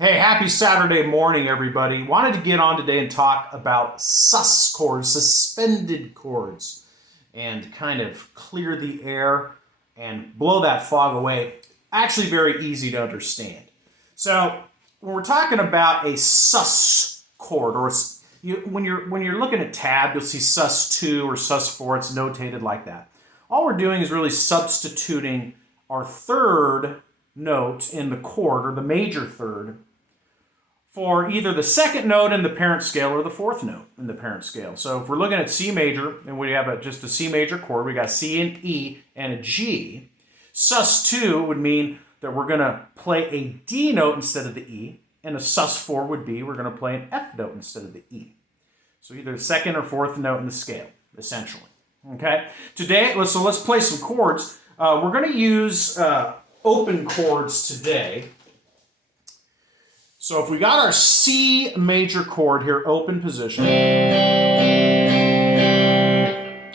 Hey, happy Saturday morning, everybody. Wanted to get on today and talk about sus chords, suspended chords, and kind of clear the air and blow that fog away. Actually, very easy to understand. So, when we're talking about a sus chord, or when you're looking at tab, you'll see sus2 or sus4. It's notated like that. All we're doing is really substituting our third note in the chord, or the major third, for either the second note in the parent scale or the fourth note in the parent scale. So if we're looking at C major and we have just a C major chord, we got C and E and a G. Sus2 would mean that we're going to play a D note instead of the E, and a sus4 would be we're going to play an F note instead of the E. So either the second or fourth note in the scale, essentially. Okay. Today, let's play some chords. We're going to use open chords today. So if we got our C major chord here, open position.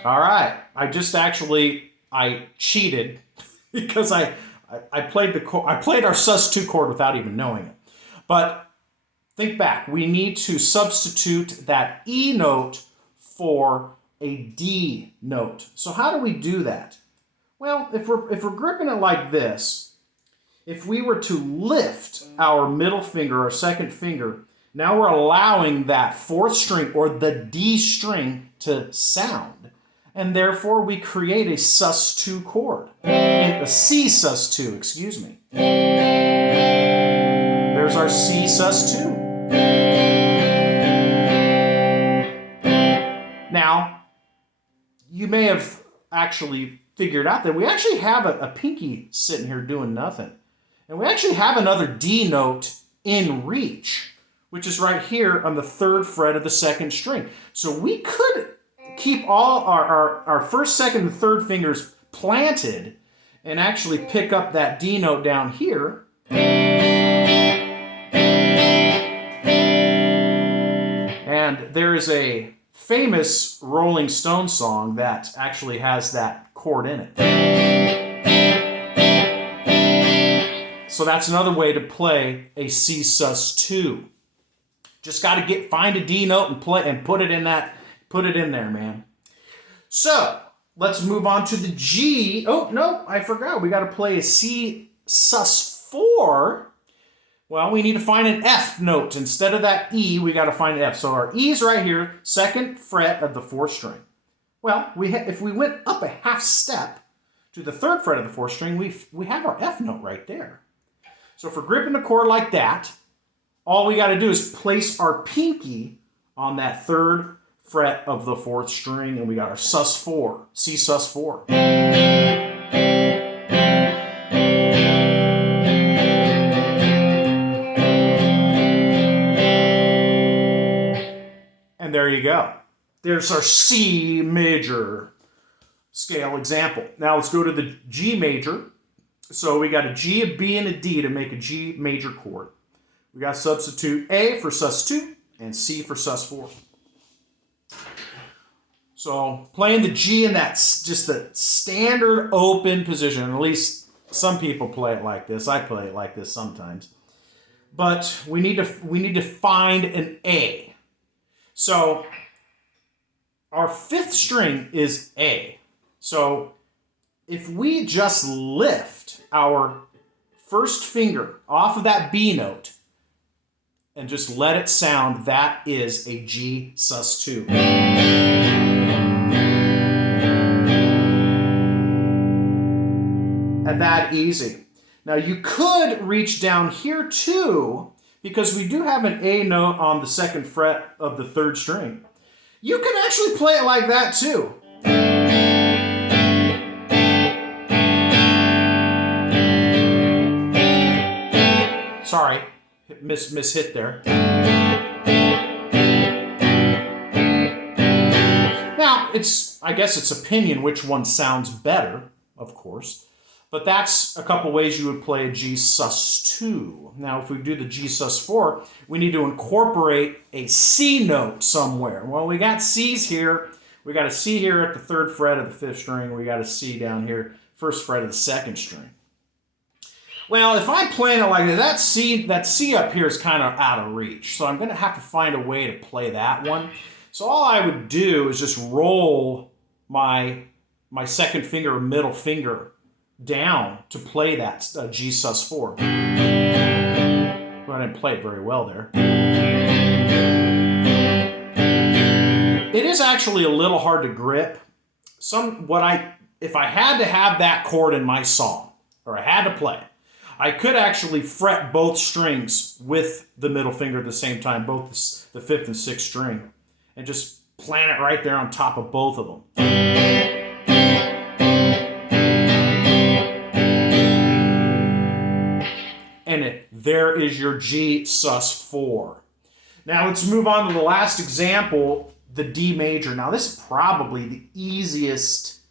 All right, I cheated because I played our sus2 chord without even knowing it. But think back, we need to substitute that E note for a D note. So how do we do that? Well, if we're gripping it like this, if we were to lift our middle finger, our second finger, now we're allowing that fourth string, or the D string, to sound. And therefore, we create a sus2 chord. A C sus2, excuse me. There's our C sus2. Now, you may have actually figured out that we actually have a pinky sitting here doing nothing. And we actually have another D note in reach, which is right here on the third fret of the second string. So we could keep all our first, second, and third fingers planted and actually pick up that D note down here. And there is a famous Rolling Stone song that actually has that chord in it. So that's another way to play a C sus2. Just got to find a D note and put it in there, man. So let's move on to the G. Oh no, I forgot. We got to play a C sus4. Well, we need to find an F note instead of that E. We got to find an F. So our E is right here, second fret of the fourth string. Well, if we went up a half step to the third fret of the fourth string, we have our F note right there. So if we're gripping the chord like that, all we got to do is place our pinky on that third fret of the fourth string, and we got our sus4, C sus4. And there you go. There's our C major scale example. Now let's go to the G major. So we got a G, a B, and a D to make a G major chord. We got to substitute A for sus2 and C for sus4. So playing the G in just the standard open position, at least some people play it like this. I play it like this sometimes. But we need to find an A. So our fifth string is A. So if we just lift our first finger off of that B note and just let it sound, that is a G sus2. And that easy. Now you could reach down here too, because we do have an A note on the second fret of the third string. You can actually play it like that too. Sorry, miss-hit there. Now, I guess it's opinion which one sounds better, of course. But that's a couple ways you would play a G sus2. Now, if we do the G sus4, we need to incorporate a C note somewhere. Well, we got C's here. We got a C here at the third fret of the fifth string. We got a C down here, first fret of the second string. Well, if I'm playing it like that C up here is kind of out of reach. So I'm going to have to find a way to play that one. So all I would do is just roll my second finger or middle finger down to play that G sus4. Well, I didn't play it very well there. It is actually a little hard to grip. If I had to have that chord in my song, or I had to play it, I could actually fret both strings with the middle finger at the same time, both the 5th and 6th string, and just plant it right there on top of both of them. And there is your G sus4. Now let's move on to the last example, the D major. Now this is probably the easiest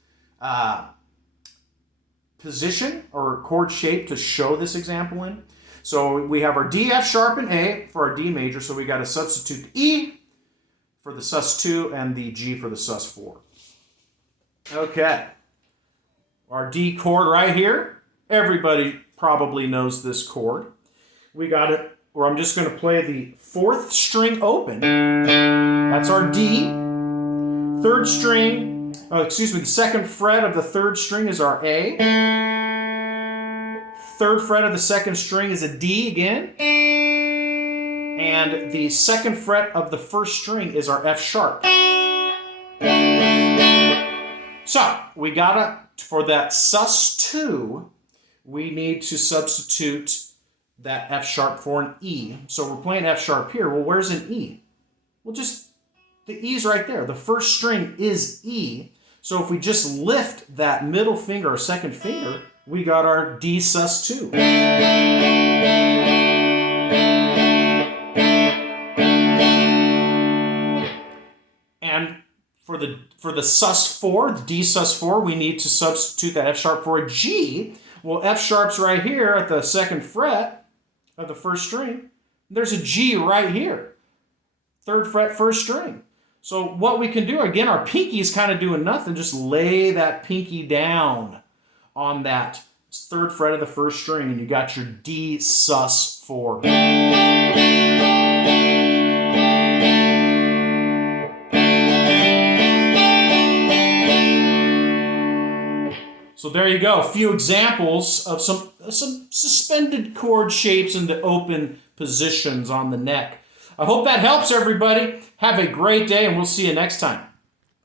position or chord shape to show this example in. So we have our D, F sharp, and A for our D major, so we got to substitute E for the sus2 and the G for the sus4. Okay, our D chord right here. Everybody probably knows this chord. We got it, or I'm just going to play the 4th string open. That's our D. 3rd string, the 2nd fret of the 3rd string is our A. 3rd fret of the 2nd string is a D again. And the 2nd fret of the 1st string is our F sharp. So we gotta, for that sus2, we need to substitute that F sharp for an E. So we're playing F sharp here. Well, where's an E? Well, just the E's right there. The 1st string is E. So if we just lift that middle finger or 2nd finger, we got our D sus2. And for the sus4, the D sus4, we need to substitute that F sharp for a G. Well, F sharp's right here at the 2nd fret of the 1st string. There's a G right here. 3rd fret, 1st string. So what we can do, again, our pinky is kind of doing nothing. Just lay that pinky down on that 3rd fret of the 1st string, and you got your D sus4. So there you go, a few examples of some suspended chord shapes in the open positions on the neck. I hope that helps everybody. Have a great day, and we'll see you next time.